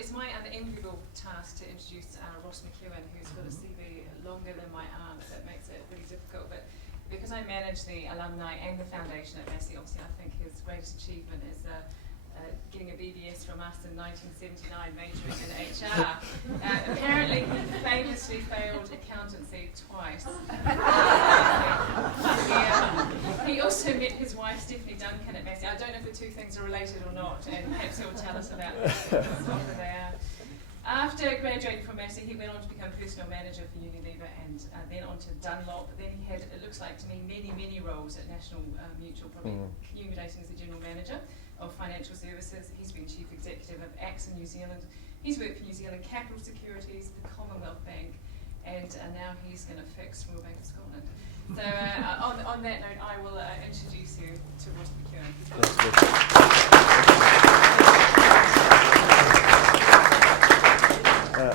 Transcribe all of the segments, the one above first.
it's my unenviable task to introduce Ross McEwan, who's got a CV longer than my arm. That makes it really difficult. But because I manage the alumni and the foundation at Massey, obviously I think his greatest achievement is getting a BBS from us in 1979, majoring in HR. Apparently, he famously failed accountancy twice. He also met his wife, Stephanie Duncan, at Massey. I don't know if the two things are related or not, and perhaps he'll tell us about whether they are. After graduating from Massey, he went on to become personal manager for Unilever and then on to Dunlop. Then he had, it looks like to me, many roles at National Mutual, probably accumulating as the general manager of financial services. He's been chief executive of AXA New Zealand. He's worked for New Zealand Capital Securities, the Commonwealth Bank, and now he's going to fix Royal Bank of Scotland. So on that note, I will introduce you to Ross McEwan.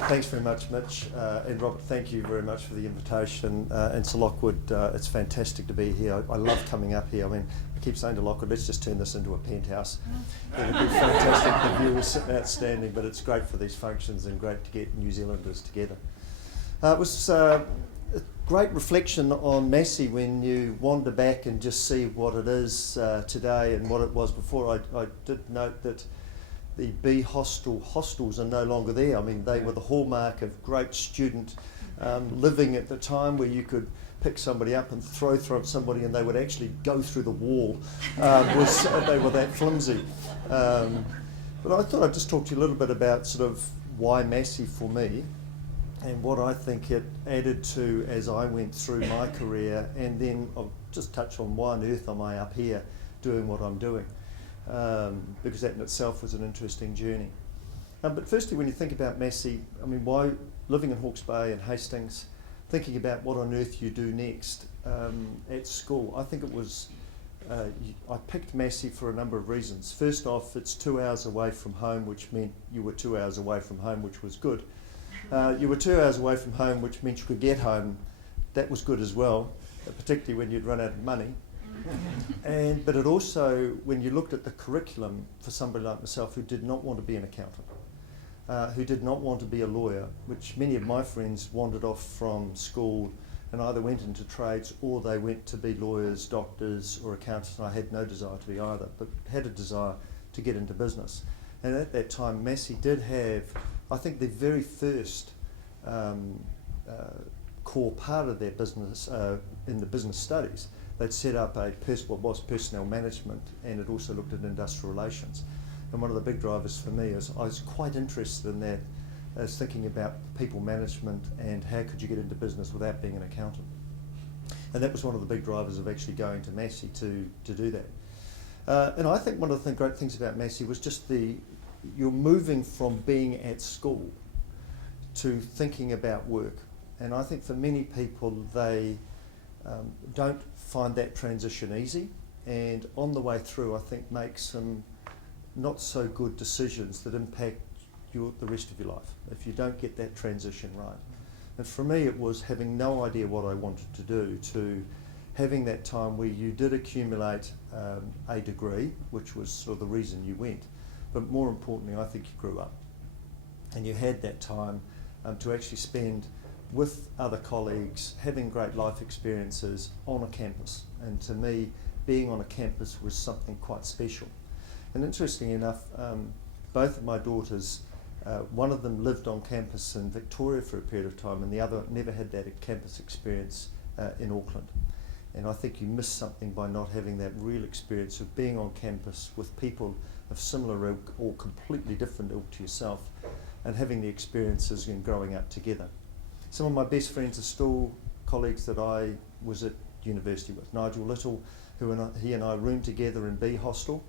Thanks very much, Mitch. And Robert, thank you very much for the invitation. And to Lockwood, it's fantastic to be here. I love coming up here. I mean, I keep saying to Lockwood, let's just turn this into a penthouse. It would be fantastic. The view is outstanding, but it's great for these functions and great to get New Zealanders together. It was a great reflection on Massey when you wander back and just see what it is today and what it was before. I did note that the B hostels are no longer there. I mean, they were the hallmark of great student living at the time, where you could pick somebody up and throw somebody and they would actually go through the wall. They were that flimsy. But I thought I'd just talk to you a little bit about sort of why Massey for me and what I think it added to as I went through my career, and then I'll just touch on why on earth am I up here doing what I'm doing. Because that in itself was an interesting journey. But firstly, when you think about Massey, I mean, why living in Hawke's Bay and Hastings, thinking about what on earth you do next at school, I think it was, I picked Massey for a number of reasons. First off, it's 2 hours away from home, which meant you were 2 hours away from home, which was good. You were 2 hours away from home, which meant you could get home. That was good as well, particularly when you'd run out of money. But it also, when you looked at the curriculum for somebody like myself who did not want to be an accountant, who did not want to be a lawyer, which many of my friends wandered off from school and either went into trades or they went to be lawyers, doctors or accountants. And I had no desire to be either, but had a desire to get into business. And at that time, Massey did have, I think, the very first core part of their business in the business studies. They'd set up what was personnel management, and it also looked at industrial relations. And one of the big drivers for me is I was quite interested in that, as thinking about people management and how could you get into business without being an accountant. And that was one of the big drivers of actually going to Massey to do that. And I think one of the great things about Massey was just you're moving from being at school to thinking about work. And I think for many people, they don't find that transition easy, and on the way through I think make some not so good decisions that impact the rest of your life if you don't get that transition right. And for me it was having no idea what I wanted to do to having that time where you did accumulate a degree, which was sort of the reason you went, but more importantly I think you grew up and you had that time to actually spend with other colleagues, having great life experiences on a campus. And to me, being on a campus was something quite special. And interestingly enough, both of my daughters, one of them lived on campus in Victoria for a period of time, and the other never had that campus experience in Auckland. And I think you miss something by not having that real experience of being on campus with people of similar ilk or completely different ilk to yourself, and having the experiences and growing up together. Some of my best friends are still colleagues that I was at university with. Nigel Little, he and I roomed together in B Hostel.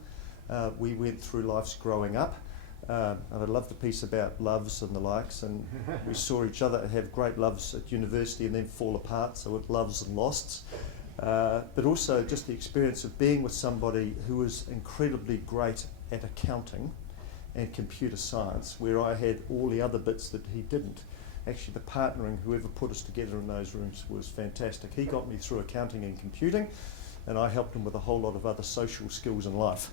We went through life's growing up, and I loved a piece about loves and the likes, and we saw each other have great loves at university and then fall apart, so with loves and losts. But also just the experience of being with somebody who was incredibly great at accounting and computer science, where I had all the other bits that he didn't. Actually, the partnering, whoever put us together in those rooms, was fantastic. He got me through accounting and computing, and I helped him with a whole lot of other social skills in life.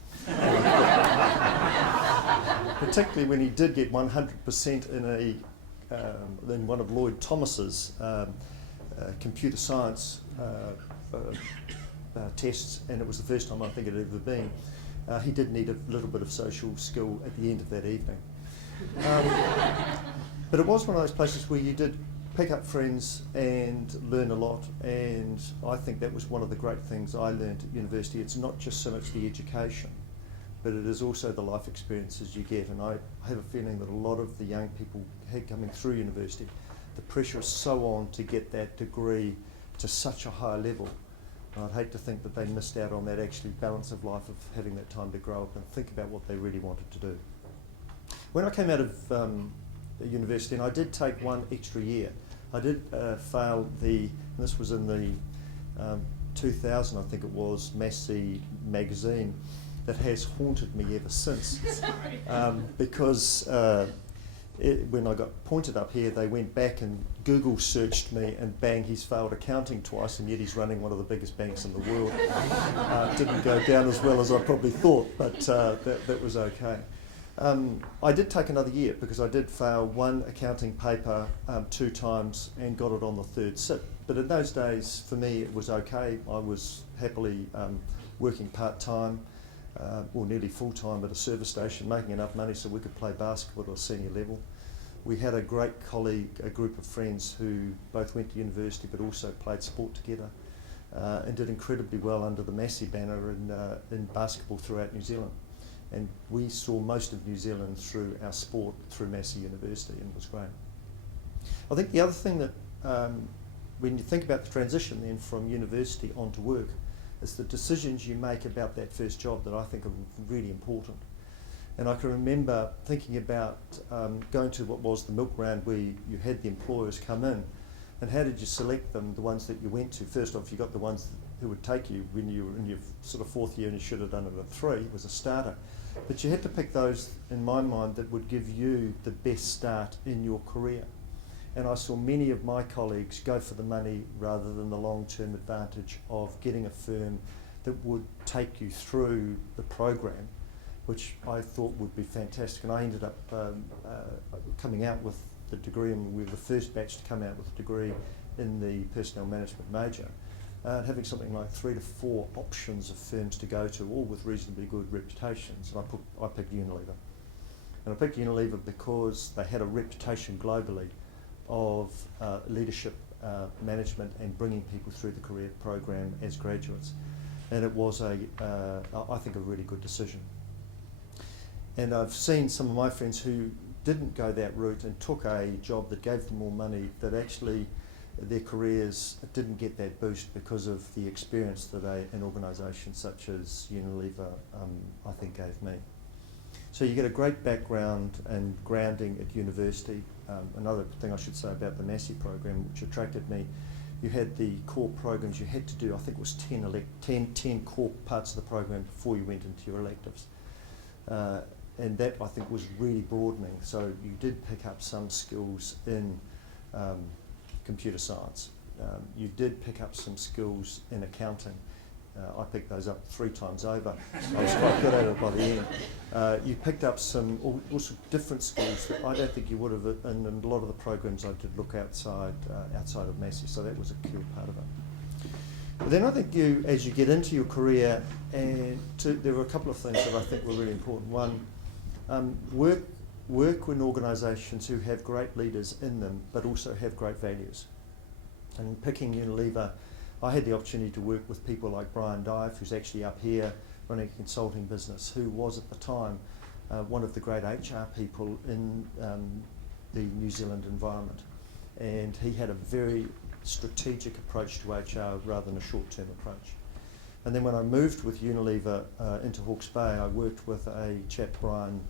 particularly when he did get 100% in one of Lloyd Thomas's computer science tests, and it was the first time I think it had ever been. He did need a little bit of social skill at the end of that evening. But it was one of those places where you did pick up friends and learn a lot, and I think that was one of the great things I learned at university. It's not just so much the education, but it is also the life experiences you get, and I have a feeling that a lot of the young people coming through university, the pressure is so on to get that degree to such a high level. I'd hate to think that they missed out on that actually balance of life of having that time to grow up and think about what they really wanted to do. When I came out of university, and I did take one extra year, I did fail and this was in the 2000, I think it was, Massey magazine, that has haunted me ever since. Because when I got pointed up here, they went back and Google searched me, and bang, he's failed accounting twice, and yet he's running one of the biggest banks in the world. Didn't go down as well as I probably thought, but that was okay. I did take another year because I did fail one accounting paper 2 times and got it on the 3rd sit. But in those days, for me, it was okay. I was happily working part-time, or nearly full-time at a service station, making enough money so we could play basketball at a senior level. We had a great colleague, a group of friends who both went to university but also played sport together, and did incredibly well under the Massey banner in basketball throughout New Zealand. And we saw most of New Zealand through our sport through Massey University, and it was great. I think the other thing that, when you think about the transition then from university on to work, is the decisions you make about that first job that I think are really important. And I can remember thinking about going to what was the milk round, where you had the employers come in, and how did you select them, the ones that you went to? First off, you got the ones who would take you when you were in your sort of 4th year, and you should have done it at 3, was a starter. But you had to pick those, in my mind, that would give you the best start in your career. And I saw many of my colleagues go for the money rather than the long-term advantage of getting a firm that would take you through the program, which I thought would be fantastic. And I ended up coming out with the degree, and we were the first batch to come out with a degree in the personnel management major, having something like 3 to 4 options of firms to go to, all with reasonably good reputations. And I picked Unilever. And I picked Unilever because they had a reputation globally of leadership, management, and bringing people through the career program as graduates. And it was I think, a really good decision. And I've seen some of my friends who didn't go that route and took a job that gave them more money, that actually their careers didn't get that boost because of the experience that an organisation such as Unilever, I think, gave me. So you get a great background and grounding at university. Another thing I should say about the Massey program, which attracted me, you had the core programs you had to do. I think it was 10 core parts of the program before you went into your electives. And that, I think, was really broadening. So you did pick up some skills in computer science. You did pick up some skills in accounting. I picked those up 3 times over. I was quite good at it by the end. You picked up some also different skills that I don't think you would have in a lot of the programs I did look outside of Massey, so that was a key part of it. But then I think as you get into your career, there were a couple of things that I think were really important. One, work in organisations who have great leaders in them, but also have great values. And picking Unilever, I had the opportunity to work with people like Brian Dive, who's actually up here running a consulting business, who was at the time one of the great HR people in the New Zealand environment. And he had a very strategic approach to HR rather than a short-term approach. And then when I moved with Unilever into Hawke's Bay, I worked with a chap, Brian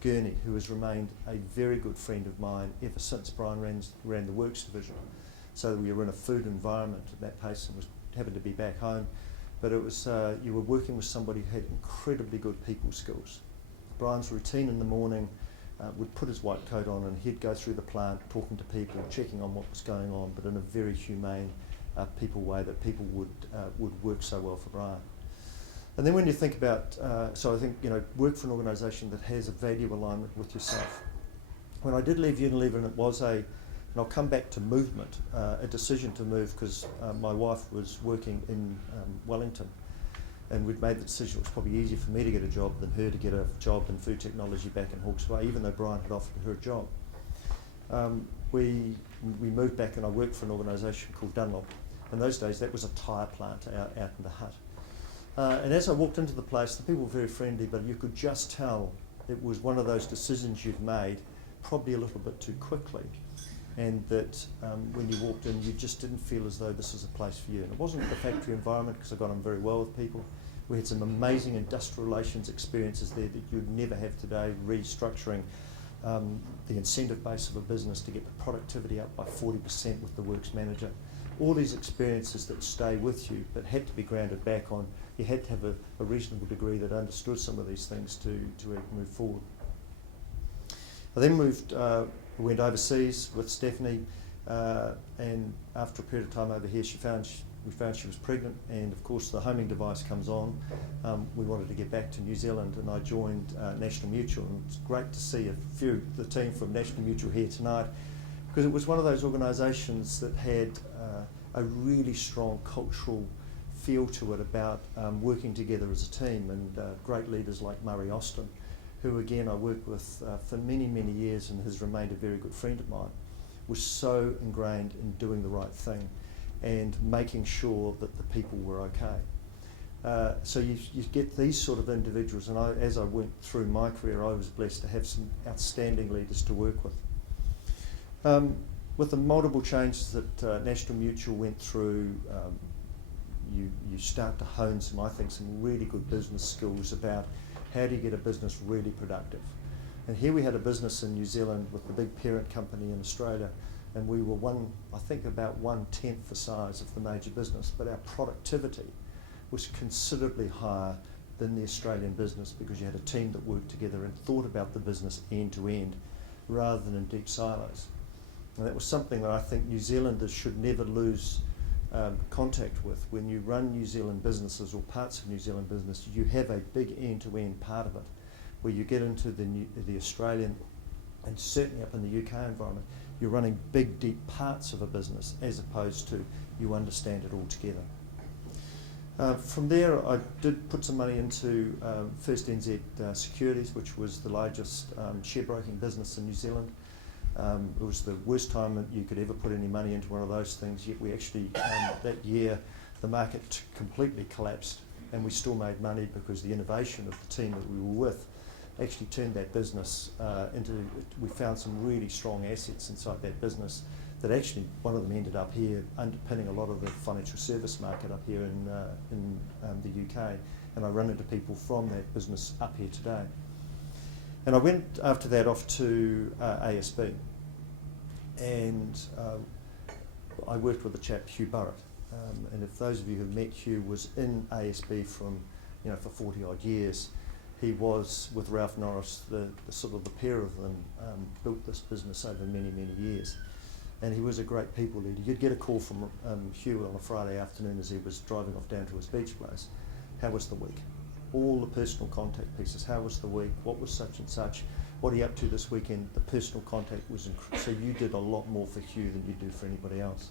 Gurney, who has remained a very good friend of mine ever since. Brian ran the Works division. So we were in a food environment at that pace, and happened to be back home. But it was you were working with somebody who had incredibly good people skills. Brian's routine in the morning would put his white coat on, and he'd go through the plant talking to people, checking on what was going on, but in a very humane people way that people would work so well for Brian. And then when you think about, so I think, work for an organisation that has a value alignment with yourself. When I did leave Unilever, and it was and I'll come back to movement, a decision to move because my wife was working in Wellington, and we'd made the decision it was probably easier for me to get a job than her to get a job in food technology back in Hawke's Bay, even though Brian had offered her a job. We moved back and I worked for an organisation called Dunlop. In those days that was a tyre plant out in the hut. And as I walked into the place, the people were very friendly, but you could just tell it was one of those decisions you'd made probably a little bit too quickly, and that when you walked in you just didn't feel as though this was a place for you. And it wasn't the factory environment, because I got on very well with people. We had some amazing industrial relations experiences there that you'd never have today, restructuring the incentive base of a business to get the productivity up by 40% with the works manager. All these experiences that stay with you, but had to be grounded back on, you had to have a reasonable degree that understood some of these things to move forward. I then went overseas with Stephanie, and after a period of time over here, we found she was pregnant, and of course the homing device comes on. We wanted to get back to New Zealand, and I joined National Mutual, and it's great to see a few of the team from National Mutual here tonight, because it was one of those organisations that had a really strong cultural feel to it about working together as a team, and great leaders like Murray Austin, who again I worked with for many, many years and has remained a very good friend of mine, was so ingrained in doing the right thing and making sure that the people were okay. So you get these sort of individuals, and as I went through my career, I was blessed to have some outstanding leaders to work with. With the multiple changes that National Mutual went through, you start to hone some really good business skills about how do you get a business really productive. And here we had a business in New Zealand with the big parent company in Australia, and we were about 1/10 the size of the major business, but our productivity was considerably higher than the Australian business, because you had a team that worked together and thought about the business end to end rather than in deep silos. And that was something that I think New Zealanders should never lose contact with. When you run New Zealand businesses or parts of New Zealand business, you have a big end-to-end part of it, where you get into the Australian and certainly up in the UK environment, you're running big, deep parts of a business as opposed to you understand it all together. From there, I did put some money into First NZ Securities, which was the largest share broking business in New Zealand. It was the worst time that you could ever put any money into one of those things, yet we actually, that year, the market completely collapsed, and we still made money because the innovation of the team that we were with actually turned that business we found some really strong assets inside that business that actually, one of them ended up here underpinning a lot of the financial service market up here in the UK, and I run into people from that business up here today. And I went after that off to ASB, and I worked with a chap, Hugh Burrett, and if those of you who met Hugh, was in ASB from, for 40 odd years. He was, with Ralph Norris, the pair of them built this business over many, many years. And he was a great people leader. You'd get a call from Hugh on a Friday afternoon as he was driving off down to his beach place. How was the week? All the personal contact pieces. How was the week? What was such and such? What are you up to this weekend? The personal contact was so you did a lot more for Hugh than you do for anybody else.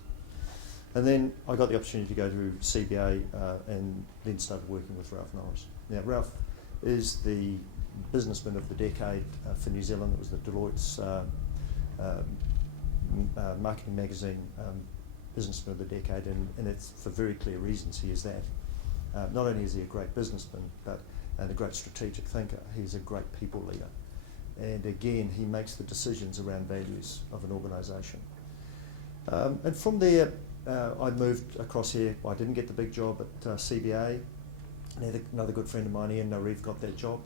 And then I got the opportunity to go to CBA and then started working with Ralph Norris. Now, Ralph is the businessman of the decade for New Zealand. It was the Deloitte's marketing magazine businessman of the decade, and it's for very clear reasons he is that. Not only is he a great businessman, and a great strategic thinker, he's a great people leader. And again, he makes the decisions around values of an organisation. And from there, I moved across here. I didn't get the big job at CBA. Another good friend of mine, Ian Nareve, got that job.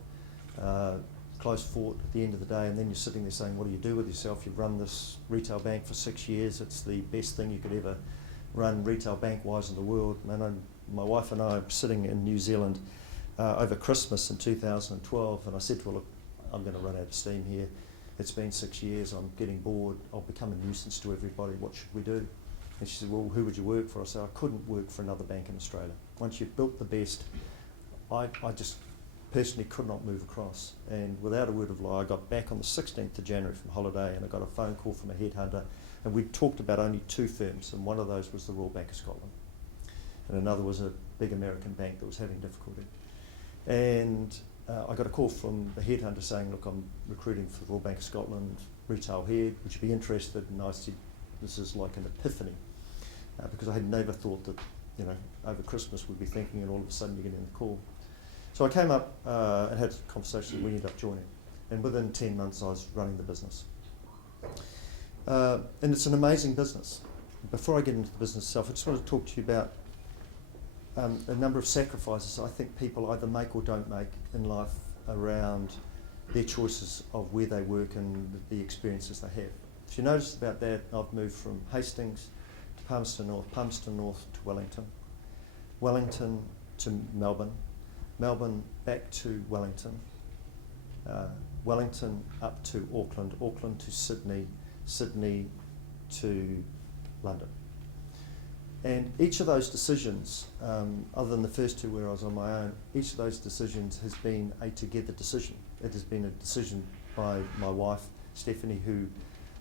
Close fought at the end of the day, and then you're sitting there saying, what do you do with yourself? You've run this retail bank for 6 years. It's the best thing you could ever run retail bank-wise in the world. And my wife and I are sitting in New Zealand over Christmas in 2012, and I said to her, look, I'm going to run out of steam here. It's been 6 years, I'm getting bored, I'll become a nuisance to everybody, what should we do? And she said, well, who would you work for? I said, I couldn't work for another bank in Australia. Once you've built the best, I just personally could not move across. And without a word of lie, I got back on the 16th of January from holiday, and I got a phone call from a headhunter, and we talked about only 2 firms, and one of those was the Royal Bank of Scotland, and another was a big American bank that was having difficulty. And I got a call from the headhunter saying, look, I'm recruiting for the Royal Bank of Scotland, retail head, would you be interested? And I said, this is like an epiphany, because I had never thought that, over Christmas we'd be thinking, and all of a sudden you're getting the call. So I came up and had a conversation, we ended up joining. And within 10 months I was running the business. And it's an amazing business. Before I get into the business itself, I just want to talk to you about a number of sacrifices I think people either make or don't make in life around their choices of where they work and the experiences they have. If you notice about that, I've moved from Hastings to Palmerston North to Wellington, Wellington to Melbourne, Melbourne back to Wellington, Wellington up to Auckland, Auckland to Sydney, Sydney to London. And each of those decisions, other than the first 2 where I was on my own, each of those decisions has been a together decision. It has been a decision by my wife, Stephanie, who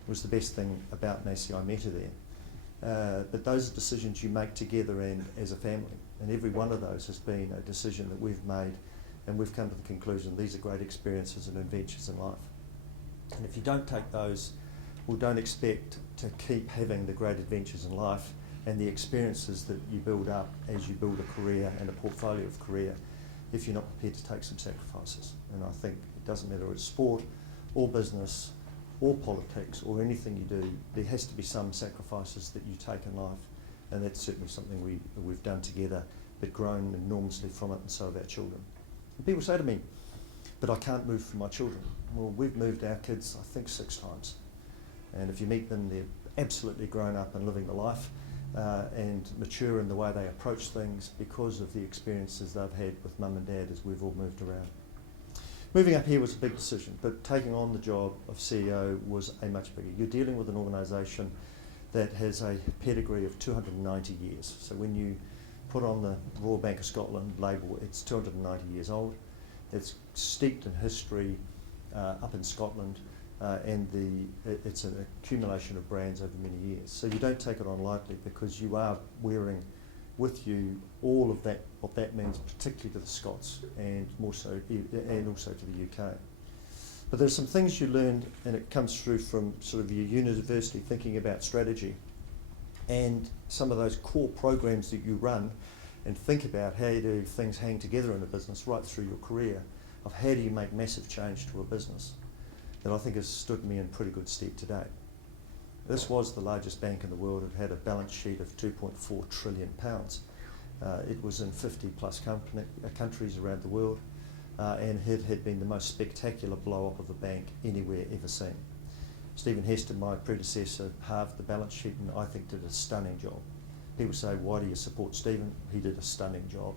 was the best thing about Massey. I met her there. But those are decisions you make together and as a family. And every one of those has been a decision that we've made, and we've come to the conclusion these are great experiences and adventures in life. And if you don't take those, well, don't expect to keep having the great adventures in life and the experiences that you build up as you build a career and a portfolio of career if you're not prepared to take some sacrifices. And I think it doesn't matter if it's sport or business or politics or anything you do, there has to be some sacrifices that you take in life. And that's certainly something we've done together, but grown enormously from it, and so have our children. And people say to me, but I can't move for my children. Well, we've moved our kids, I think, 6 times. And if you meet them, they're absolutely grown up and living the life and mature in the way they approach things because of the experiences they've had with mum and dad as we've all moved around. Moving up here was a big decision, but taking on the job of CEO was a much bigger. You're dealing with an organisation that has a pedigree of 290 years. So when you put on the Royal Bank of Scotland label, it's 290 years old. It's steeped in history up in Scotland, and it's an accumulation of brands over many years. So you don't take it on lightly, because you are wearing with you all of that, what that means, particularly to the Scots and more so, and also to the UK. But there's some things you learned, and it comes through from sort of your university thinking about strategy and some of those core programs that you run, and think about how do things hang together in a business right through your career, of how do you make massive change to a business, that I think has stood me in pretty good stead today. This was the largest bank in the world. It had a balance sheet of £2.4 trillion. It was in 50 plus countries around the world. And it had been the most spectacular blow-up of a bank anywhere ever seen. Stephen Heston, my predecessor, halved the balance sheet and I think did a stunning job. People say, why do you support Stephen? He did a stunning job.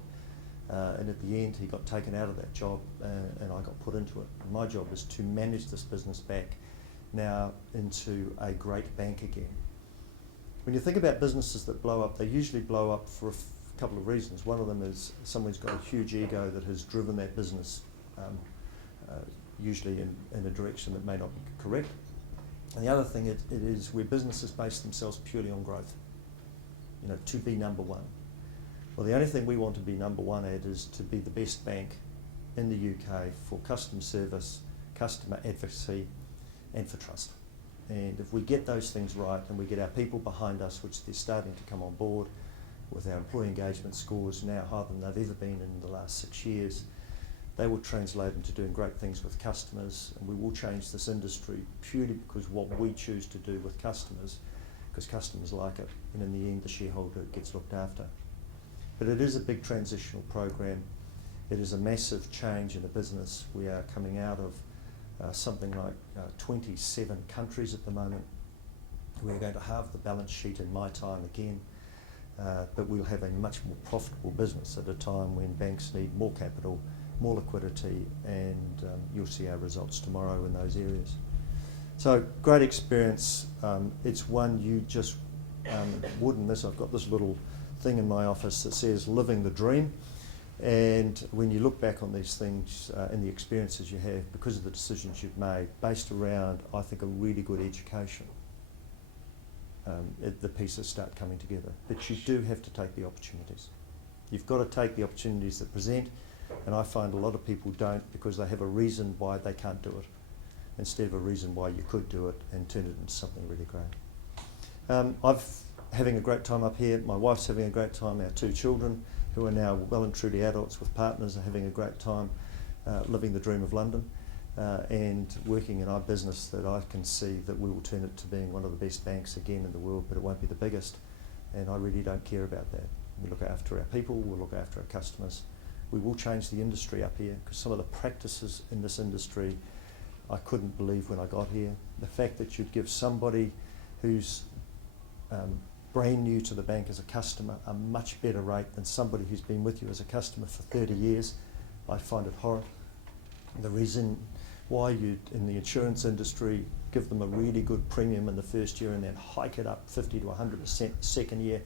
And at the end, he got taken out of that job and I got put into it. And my job is to manage this business back now into a great bank again. When you think about businesses that blow up, they usually blow up for a couple of reasons. One of them is someone's got a huge ego that has driven that business usually in a direction that may not be correct. And the other thing it is where businesses base themselves purely on growth, to be number one. Well, the only thing we want to be number one at is to be the best bank in the UK for customer service, customer advocacy and for trust. And if we get those things right and we get our people behind us, which they're starting to come on board, with our employee engagement scores now higher than they've ever been in the last 6 years, they will translate into doing great things with customers, and we will change this industry purely because what we choose to do with customers, because customers like it, and in the end the shareholder gets looked after. But it is a big transitional program. It is a massive change in the business. We are coming out of something like 27 countries at the moment. We're going to halve the balance sheet in my time again. But we'll have a much more profitable business at a time when banks need more capital, more liquidity, and you'll see our results tomorrow in those areas. So great experience. It's one you just wouldn't miss. I've got this little thing in my office that says living the dream. And when you look back on these things and the experiences you have, because of the decisions you've made, based around, I think, a really good education, the pieces start coming together. But you do have to take the opportunities. You've got to take the opportunities that present, and I find a lot of people don't because they have a reason why they can't do it, instead of a reason why you could do it and turn it into something really great. I'm having a great time up here. My wife's having a great time. Our 2 children, who are now well and truly adults with partners, are having a great time living the dream of London and working in our business that I can see that we will turn it to being one of the best banks again in the world, but it won't be the biggest, and I really don't care about that. We look after our people, we'll look after our customers. We will change the industry up here, because some of the practices in this industry I couldn't believe when I got here. The fact that you'd give somebody who's brand new to the bank as a customer a much better rate than somebody who's been with you as a customer for 30 years, I find it horrid. The reason why you'd, in the insurance industry, give them a really good premium in the first year and then hike it up 50 to 100% the second year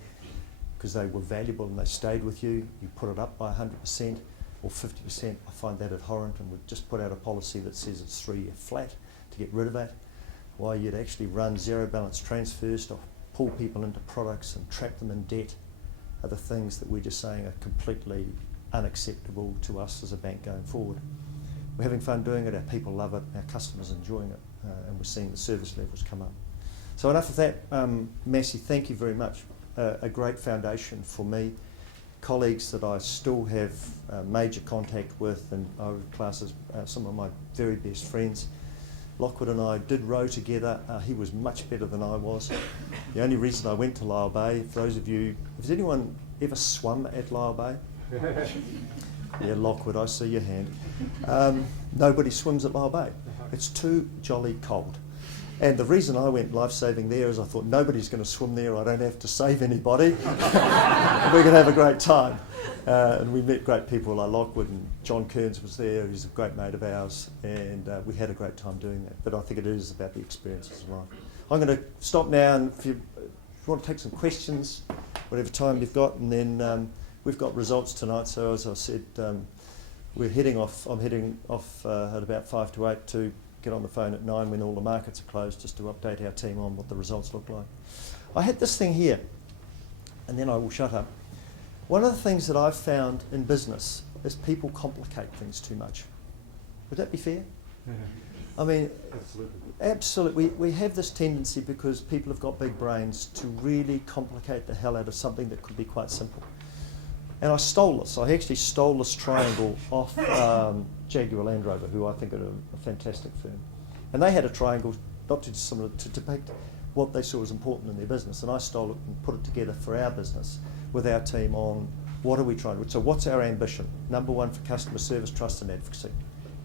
because they were valuable and they stayed with you, you put it up by 100% or 50%, I find that abhorrent, and we've just put out a policy that says it's 3-year flat to get rid of that. Why you'd actually run zero balance transfers to pull people into products and trap them in debt are the things that we're just saying are completely unacceptable to us as a bank going forward. We're having fun doing it, our people love it, our customers are enjoying it, and we're seeing the service levels come up. So enough of that. Massey, thank you very much. A great foundation for me. Colleagues that I still have major contact with, and I would class as some of my very best friends. Lockwood and I did row together. He was much better than I was. The only reason I went to Lyell Bay, for those of you, has anyone ever swum at Lyell Bay? Yeah, Lockwood, I see your hand. Nobody swims at Lyell Bay. It's too jolly cold. And the reason I went life-saving there is I thought nobody's going to swim there, I don't have to save anybody. We're going to have a great time. And we met great people like Lockwood, and John Kearns was there, he's a great mate of ours, and we had a great time doing that. But I think it is about the experiences of life. I'm going to stop now, and if you want to take some questions, whatever time you've got, and then we've got results tonight, so as I said, we're heading off. I'm heading off at about 5 to 8 to get on the phone at 9 when all the markets are closed, just to update our team on what the results look like. I had this thing here, and then I will shut up. One of the things that I've found in business is people complicate things too much. Would that be fair? I mean, absolutely. We have this tendency, because people have got big brains, to really complicate the hell out of something that could be quite simple. And I stole this. I actually stole this triangle off Jaguar Land Rover, who I think are a fantastic firm. And they had a triangle not too similar to depict what they saw as important in their business. And I stole it and put it together for our business with our team on what are we trying to do. So what's our ambition? Number one, for customer service, trust and advocacy.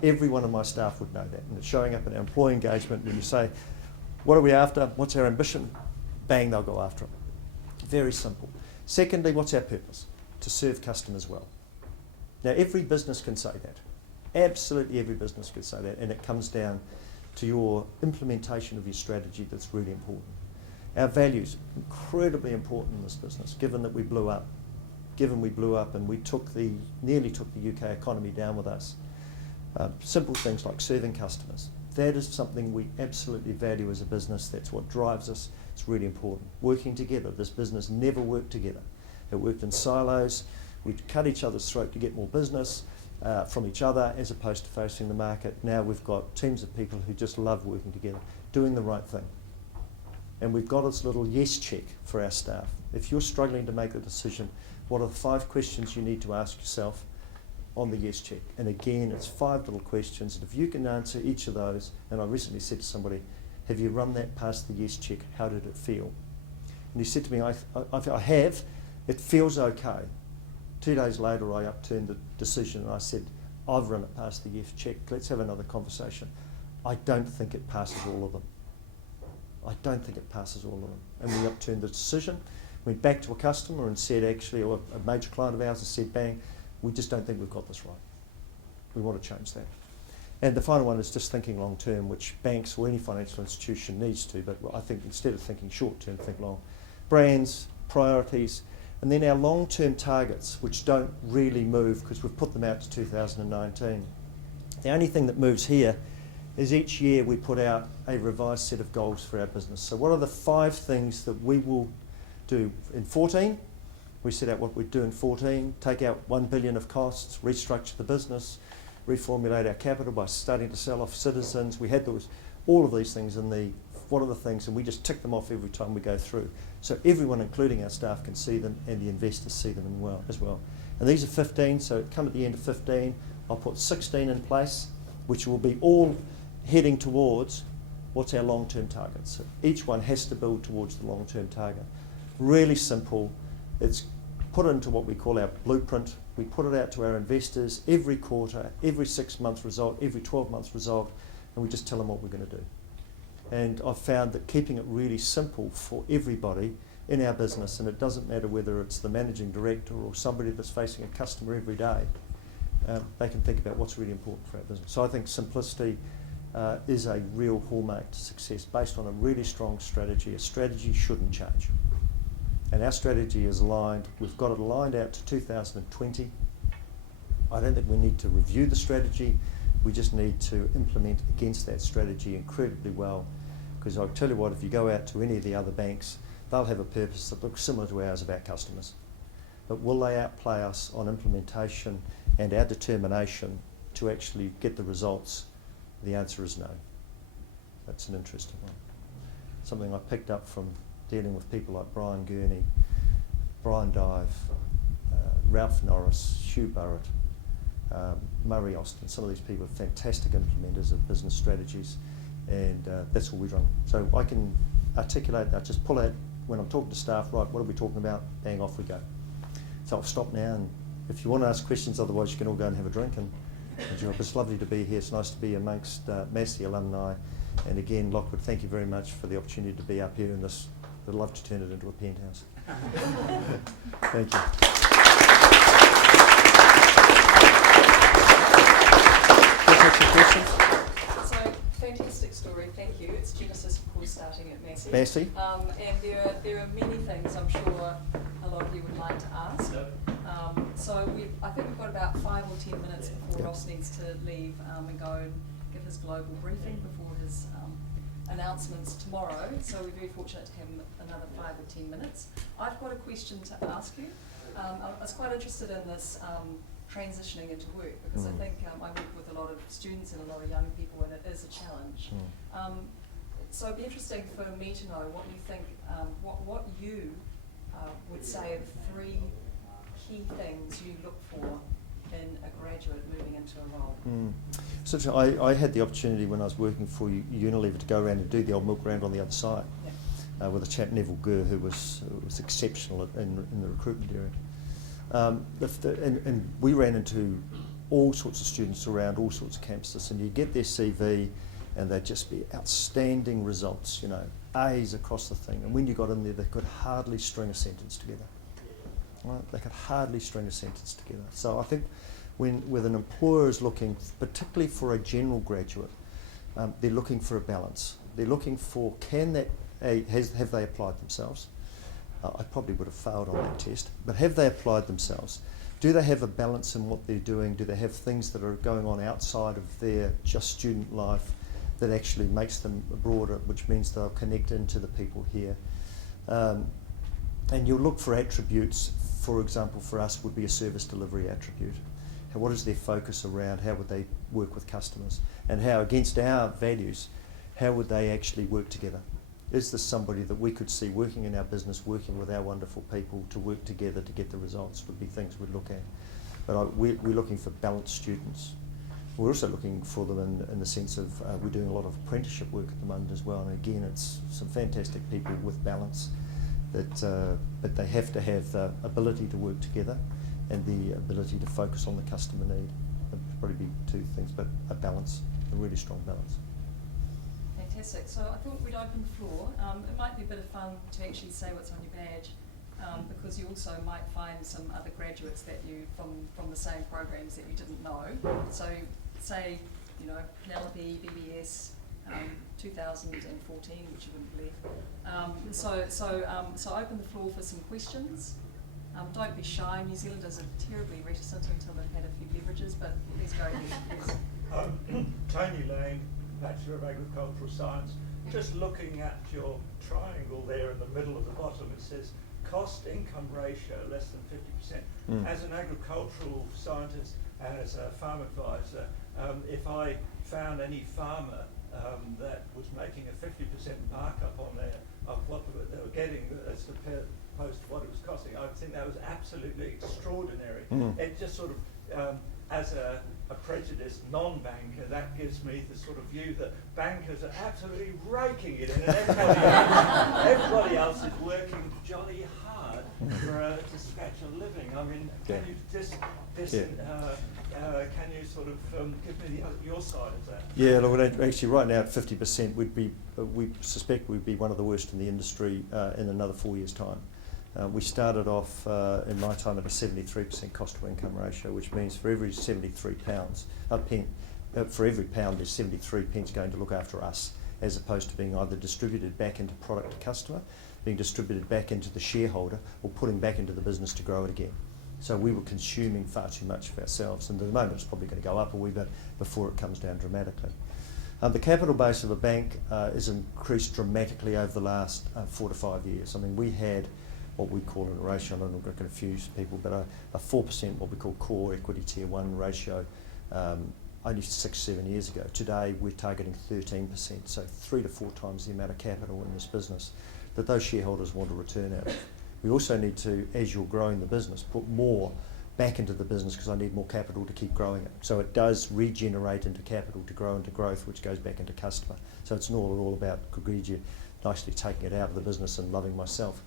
Every one of my staff would know that. And it's showing up in our employee engagement when you say, what are we after? What's our ambition? Bang, they'll go after it. Very simple. Secondly, what's our purpose? To serve customers well. Now, every business can say that. Absolutely every business can say that, and it comes down to your implementation of your strategy that's really important. Our values, incredibly important in this business, given that we blew up. Given we blew up and we nearly took the UK economy down with us. Simple things like serving customers. That is something we absolutely value as a business. That's what drives us. It's really important. Working together. This business never worked together. It worked in silos. We'd cut each other's throat to get more business from each other, as opposed to facing the market. Now we've got teams of people who just love working together, doing the right thing. And we've got this little yes check for our staff. If you're struggling to make a decision, what are the 5 questions you need to ask yourself on the yes check? And again, it's 5 little questions. And if you can answer each of those, and I recently said to somebody, have you run that past the yes check? How did it feel? And he said to me, I have. It feels okay. 2 days later, I upturned the decision and I said, I've run it past the yes check. Let's have another conversation. I don't think it passes all of them. I don't think it passes all of them. And we upturned the decision, went back to a customer and said, actually, or a major client of ours has said, bang, we just don't think we've got this right. We want to change that. And the final one is just thinking long term, which banks or any financial institution needs to, but I think instead of thinking short term, think long. Brands, priorities, And then our long-term targets, which don't really move because we've put them out to 2019. The only thing that moves here is each year we put out a revised set of goals for our business. So what are the 5 things that we will do in 14? We set out what we'd do in 14, take out 1 billion of costs, restructure the business, reformulate our capital by starting to sell off citizens. We had all of these things in the what are the things, and we just tick them off every time we go through. So everyone, including our staff, can see them and the investors see them as well. And these are 15, so come at the end of 15, I'll put 16 in place, which will be all heading towards what's our long-term target. So each one has to build towards the long-term target. Really simple. It's put into what we call our blueprint. We put it out to our investors every quarter, every 6 months result, every 12 months result, and we just tell them what we're going to do. And I've found that keeping it really simple for everybody in our business, and it doesn't matter whether it's the managing director or somebody that's facing a customer every day, they can think about what's really important for our business. So I think simplicity is a real hallmark to success based on a really strong strategy. A strategy shouldn't change. And our strategy is aligned. We've got it aligned out to 2020. I don't think we need to review the strategy. We just need to implement against that strategy incredibly well. Because I'll tell you what, if you go out to any of the other banks, they'll have a purpose that looks similar to ours about customers. But will they outplay us on implementation and our determination to actually get the results? The answer is no. That's an interesting one. Something I picked up from dealing with people like Brian Gurney, Brian Dive, Ralph Norris, Hugh Burrett, Murray Austin. Some of these people are fantastic implementers of business strategies, and that's all we run. So I can articulate that, just pull out when I'm talking to staff, right, what are we talking about? Bang, off we go. So I'll stop now, and if you want to ask questions, otherwise you can all go and have a drink and enjoy. It's lovely to be here. It's nice to be amongst Massey alumni. And again, Lockwood, thank you very much for the opportunity to be up here in this. I'd love to turn it into a penthouse. Thank you. Can I take some questions? So, fantastic story, thank you. It's Genesis, of course, starting at Massey. Massey. And there are many things I'm sure a lot of you would like to ask. So I think we've got about 5 or 10 minutes before Ross needs to leave and go and give his global briefing before his announcements tomorrow. So we're very fortunate to have another 5 or 10 minutes. I've got a question to ask you. I was quite interested in this transitioning into work, because I think I work with a lot of students and a lot of young people, and it is a challenge. So it'd be interesting for me to know what you think, what you would say are the 3 key things you look for in a graduate moving into a role. So I had the opportunity when I was working for Unilever to go around and do the old milk round on the other side with a chap, Neville Gurr, who was exceptional in the recruitment area. And we ran into all sorts of students around all sorts of campuses, and you get their CV and they'd just be outstanding results, you know, A's across the thing. And when you got in there, they could hardly string a sentence together. Right? They could hardly string a sentence together. So I think when an employer is looking, particularly for a general graduate, they're looking for a balance. They're looking for, have they applied themselves? I probably would have failed on that test, but have they applied themselves? Do they have a balance in what they're doing? Do they have things that are going on outside of their just student life that actually makes them broader, which means they'll connect into the people here? And you'll look for attributes. For example, for us would be a service delivery attribute. What is their focus around? How would they work with customers? And how, against our values, how would they actually work together? Is this somebody that we could see working in our business, working with our wonderful people to work together to get the results? Would be things we'd look at. But we're looking for balanced students. We're also looking for them in the sense of we're doing a lot of apprenticeship work at the moment as well. And again, it's some fantastic people with balance. But they have to have the ability to work together and the ability to focus on the customer need. That'd probably be 2 things, but a balance, a really strong balance. Fantastic. So I thought we'd open the floor. It might be a bit of fun to actually say what's on your badge, because you also might find some other graduates that you from the same programs that you didn't know. So say, you know, Penelope, BBS, 2014, which you wouldn't believe. So open the floor for some questions. Don't be shy. New Zealanders are terribly reticent until they've had a few beverages, but please go ahead, please. Tony Lane, Bachelor of Agricultural Science. Just looking at your triangle there in the middle of the bottom, it says cost-income ratio less than 50%. As an agricultural scientist and as a farm advisor, if I found any farmer that was making a 50% markup on of what they were getting as opposed to what it was costing, I would think that was absolutely extraordinary. It just sort of, as a prejudiced non-banker, that gives me the sort of view that bankers are absolutely raking it in, and everybody else is working jolly hard to scratch a living. I mean, can you sort of give me your side of that? Yeah, look, actually right now at 50%, we suspect we'd be one of the worst in the industry in another 4 years' time. We started off in my time at a 73% cost to income ratio, which means for every 73 pounds, for every pound there's 73 pence going to look after us, as opposed to being either distributed back into product to customer, being distributed back into the shareholder, or putting back into the business to grow it again. So we were consuming far too much of ourselves, and at the moment it's probably going to go up a wee bit before it comes down dramatically. The capital base of a bank has increased dramatically over the last 4 to 5 years. I mean, we had what we call in a ratio, I'm not going to confuse people, but a 4% what we call core equity tier 1 ratio only 6-7 years ago. Today we're targeting 13%, so 3 to 4 times the amount of capital in this business that those shareholders want to return out of. We also need to, as you're growing the business, put more back into the business because I need more capital to keep growing it. So it does regenerate into capital to grow into growth, which goes back into customer. So it's not all about Gregor nicely taking it out of the business and loving myself.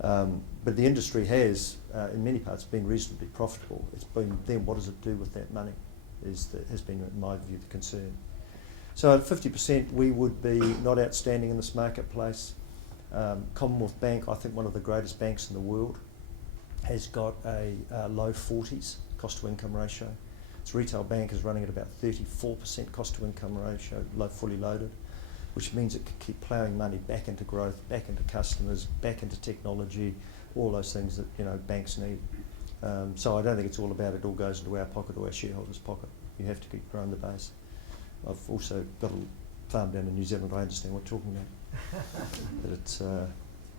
But the industry has, in many parts, been reasonably profitable. It's been then what does it do with that money has been, in my view, the concern. So at 50%, we would be not outstanding in this marketplace. Commonwealth Bank, I think one of the greatest banks in the world, has got a low 40s cost to income ratio. Its retail bank is running at about 34% cost to income ratio, fully loaded, which means it can keep ploughing money back into growth, back into customers, back into technology, all those things that banks need. So I don't think it's all about it all goes into our pocket or our shareholders' pocket. You have to keep growing the base. I've also got a farm down in New Zealand. I understand what you're talking about.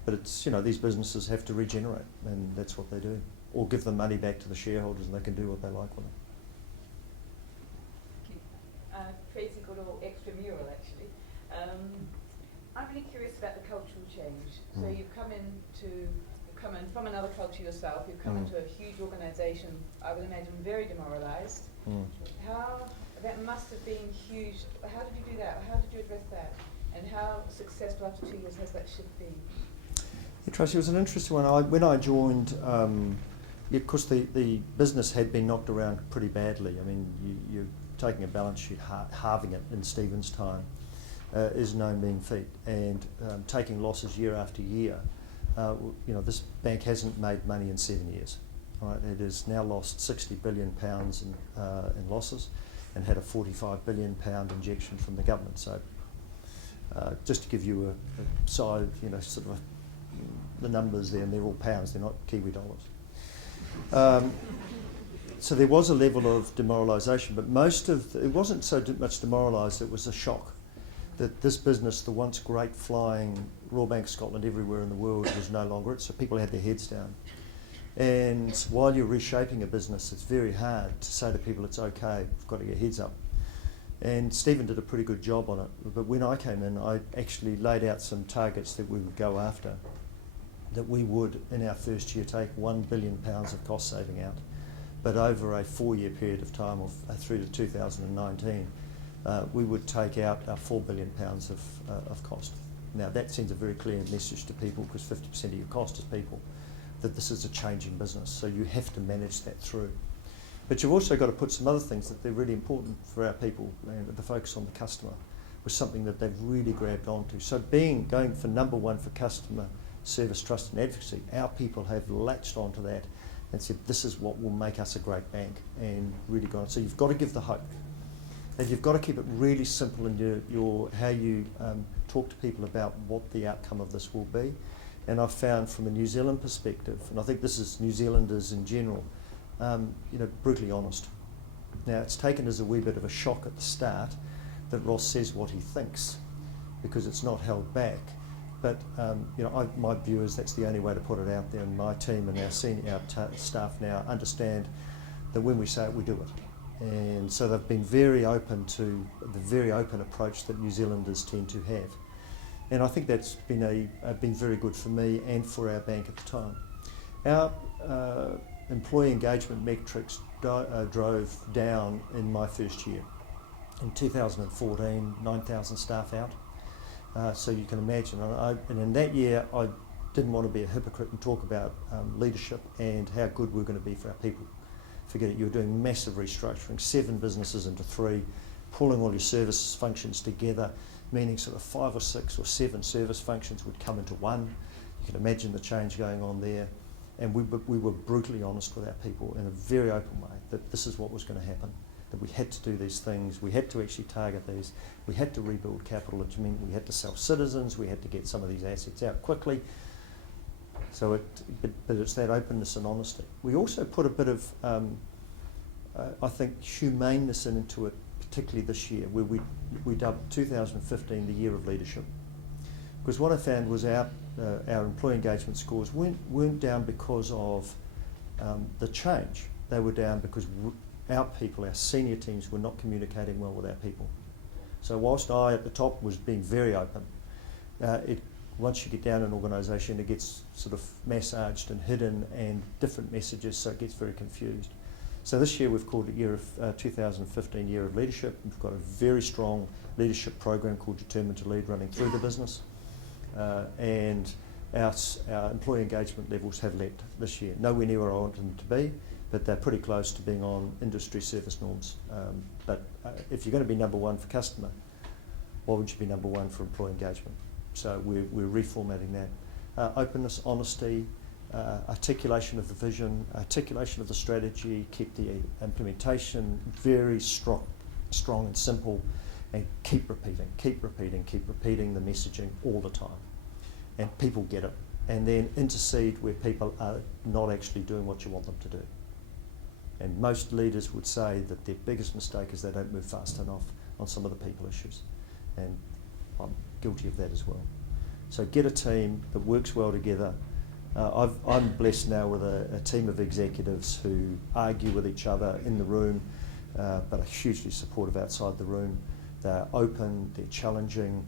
But it's these businesses have to regenerate, and that's what they do, or give the money back to the shareholders, and they can do what they like with it. Tracy Goodall, extramural actually. I'm really curious about the cultural change. So you've come in from another culture yourself. You've come into a huge organisation. I would imagine very demoralised. That must have been huge. How did you do that? How did you address that? And how successful after 2 years has that shift been? Yeah, Tracy, it was an interesting one. When I joined, of course the business had been knocked around pretty badly. I mean, you're taking a balance sheet, halving it in Stephen's time is no mean feat, and taking losses year after year. This bank hasn't made money in 7 years. Right? It has now lost £60 billion in losses, and had a £45 billion injection from the government. So, just to give you a side, the numbers there, and they're all pounds. They're not Kiwi dollars. So there was a level of demoralisation, but it wasn't so much demoralised. It was a shock that this business, the once great flying Royal Bank of Scotland everywhere in the world, was no longer it. So people had their heads down. And while you're reshaping a business, it's very hard to say to people, it's okay, you've got to get your heads up. And Stephen did a pretty good job on it. But when I came in, I actually laid out some targets that we would go after, that we would, in our first year, take £1 billion of cost saving out. But over a 4-year period of time, through to 2019, we would take out £4 billion of cost. Now that sends a very clear message to people, because 50% of your cost is people, that this is a changing business, so you have to manage that through. But you've also got to put some other things that they're really important for our people, and the focus on the customer was something that they've really grabbed onto. So going for number one for customer service, trust and advocacy, our people have latched onto that and said, this is what will make us a great bank, and really gone. So you've got to give the hope. And you've got to keep it really simple in how you talk to people about what the outcome of this will be. And I've found from a New Zealand perspective, and I think this is New Zealanders in general, brutally honest. Now, it's taken as a wee bit of a shock at the start that Ross says what he thinks, because it's not held back. But my view is that's the only way to put it out there, and my team and our staff now understand that when we say it, we do it. And so they've been very open to the very open approach that New Zealanders tend to have. And I think that's been very good for me and for our bank at the time. Our employee engagement metrics drove down in my first year. In 2014, 9,000 staff out. So you can imagine, and in that year I didn't want to be a hypocrite and talk about leadership and how good we're going to be for our people. Forget it, you were doing massive restructuring, 7 businesses into 3, pulling all your services functions together, meaning sort of 5 or 6 or 7 service functions would come into one. You can imagine the change going on there. And we were brutally honest with our people in a very open way that this is what was going to happen, that we had to do these things, we had to actually target these, we had to rebuild capital, which meant we had to sell citizens, we had to get some of these assets out quickly. So but it's that openness and honesty. We also put a bit of, I think, humaneness into it, particularly this year, where we dubbed 2015 the year of leadership. Because what I found was our employee engagement scores weren't down because of the change. They were down because our people, our senior teams, were not communicating well with our people. So whilst I at the top was being very open, once you get down an organisation, it gets sort of massaged and hidden and different messages, so it gets very confused. So this year we've called it 2015 Year of Leadership. We've got a very strong leadership program called Determined to Lead running through the business. And our employee engagement levels have leapt this year. Nowhere near where I want them to be, but they're pretty close to being on industry service norms. But if you're going to be number 1 for customer, why would you be number 1 for employee engagement? So we're reformatting that. Openness, honesty, articulation of the vision, articulation of the strategy, keep the implementation very strong and simple, and keep repeating the messaging all the time. And people get it. And then intercede where people are not actually doing what you want them to do. And most leaders would say that their biggest mistake is they don't move fast enough on some of the people issues. And I'm guilty of that as well. So get a team that works well together. I'm blessed now with a team of executives who argue with each other in the room, but are hugely supportive outside the room. They're open, they're challenging,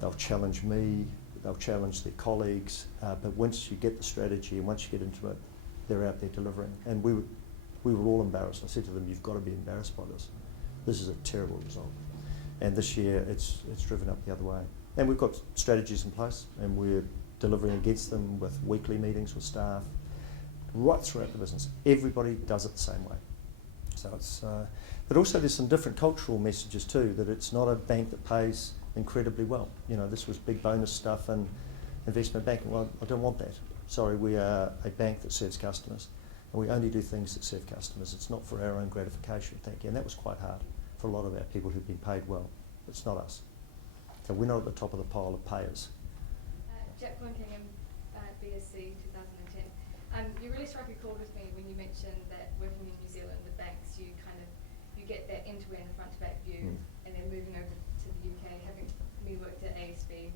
they'll challenge me, they'll challenge their colleagues, but once you get the strategy and once you get into it, they're out there delivering. And we were all embarrassed. I said to them, you've got to be embarrassed by this. This is a terrible result. And this year it's driven up the other way. And we've got strategies in place and we're delivering against them with weekly meetings with staff, right throughout the business. Everybody does it the same way. So it's, but also there's some different cultural messages too, that it's not a bank that pays incredibly well. You know, this was big bonus stuff and investment banking. Well, I don't want that. Sorry, we are a bank that serves customers and we only do things that serve customers. It's not for our own gratification, thank you. And that was quite hard for a lot of our people who've been paid well. It's not us. So we're not at the top of the pile of payers. Jack Kingham, BSc 2010. You really struck a chord with me when you mentioned that working in New Zealand, the banks, you get that end-to-end front-to-back view, and then moving over to the UK, having me worked at ASB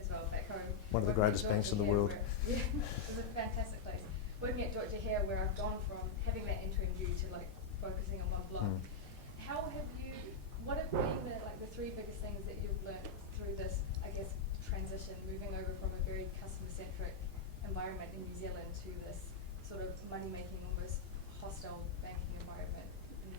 as well back home. One of the greatest banks in the world. Yeah, it was a fantastic place. Working at Georgia here, where I've gone from having that end-to-end view to like focusing on one block. What have been the 3 biggest things that you've learned through this, I guess, transition, moving over from a very customer-centric environment in New Zealand to this sort of money-making, almost hostile banking environment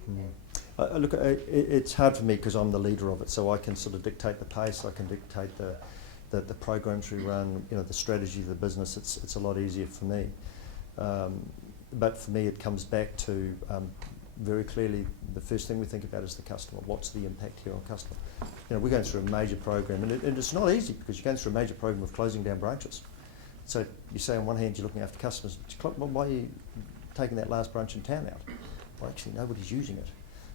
in the UK? Look, it's hard for me because I'm the leader of it, so I can sort of dictate the pace, I can dictate the programs we run, you know, the strategy of the business. It's a lot easier for me. But for me, it comes back to very clearly the first thing we think about is the customer. What's the impact here on customer? You know, we're going through a major program, and it's not easy because you're going through a major program of closing down branches. So you say on one hand you're looking after customers, why are you taking that last branch in town out? Well, actually nobody's using it.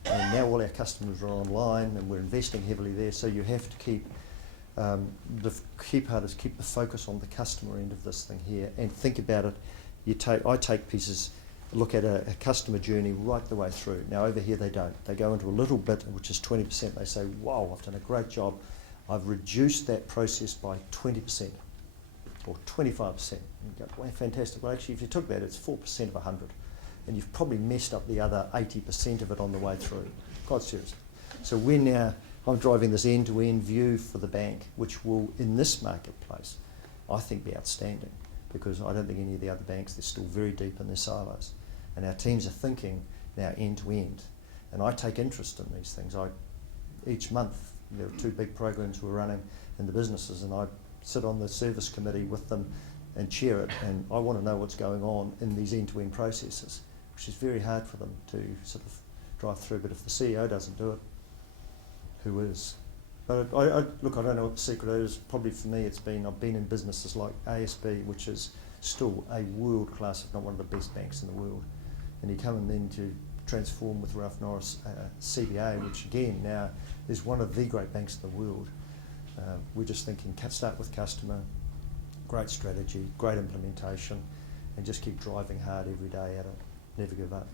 And now all our customers are online and we're investing heavily there, so you have to keep The key part is keep the focus on the customer end of this thing here and think about it. I take pieces, look at a customer journey right the way through. Now over here they don't. They go into a little bit, which is 20%. They say, wow, I've done a great job. I've reduced that process by 20% or 25%. And you go, wow, fantastic. Well, actually, if you took that, it's 4% of 100. And you've probably messed up the other 80% of it on the way through. Quite seriously. So I'm driving this end-to-end view for the bank, which will, in this marketplace, I think be outstanding, because I don't think any of the other banks, they're still very deep in their silos. And our teams are thinking now end-to-end. And I take interest in these things. Each month, there are 2 big programs we're running in the businesses, and I sit on the service committee with them and chair it, and I want to know what's going on in these end-to-end processes, which is very hard for them to sort of drive through. But if the CEO doesn't do it, who is? But look, I don't know what the secret is. Probably for me, I've been in businesses like ASB, which is still a world-class, if not one of the best banks in the world. And you come in then to transform with Ralph Norris CBA, which again now is one of the great banks in the world. We're just thinking, start with customer, great strategy, great implementation, and just keep driving hard every day at it. Never give up.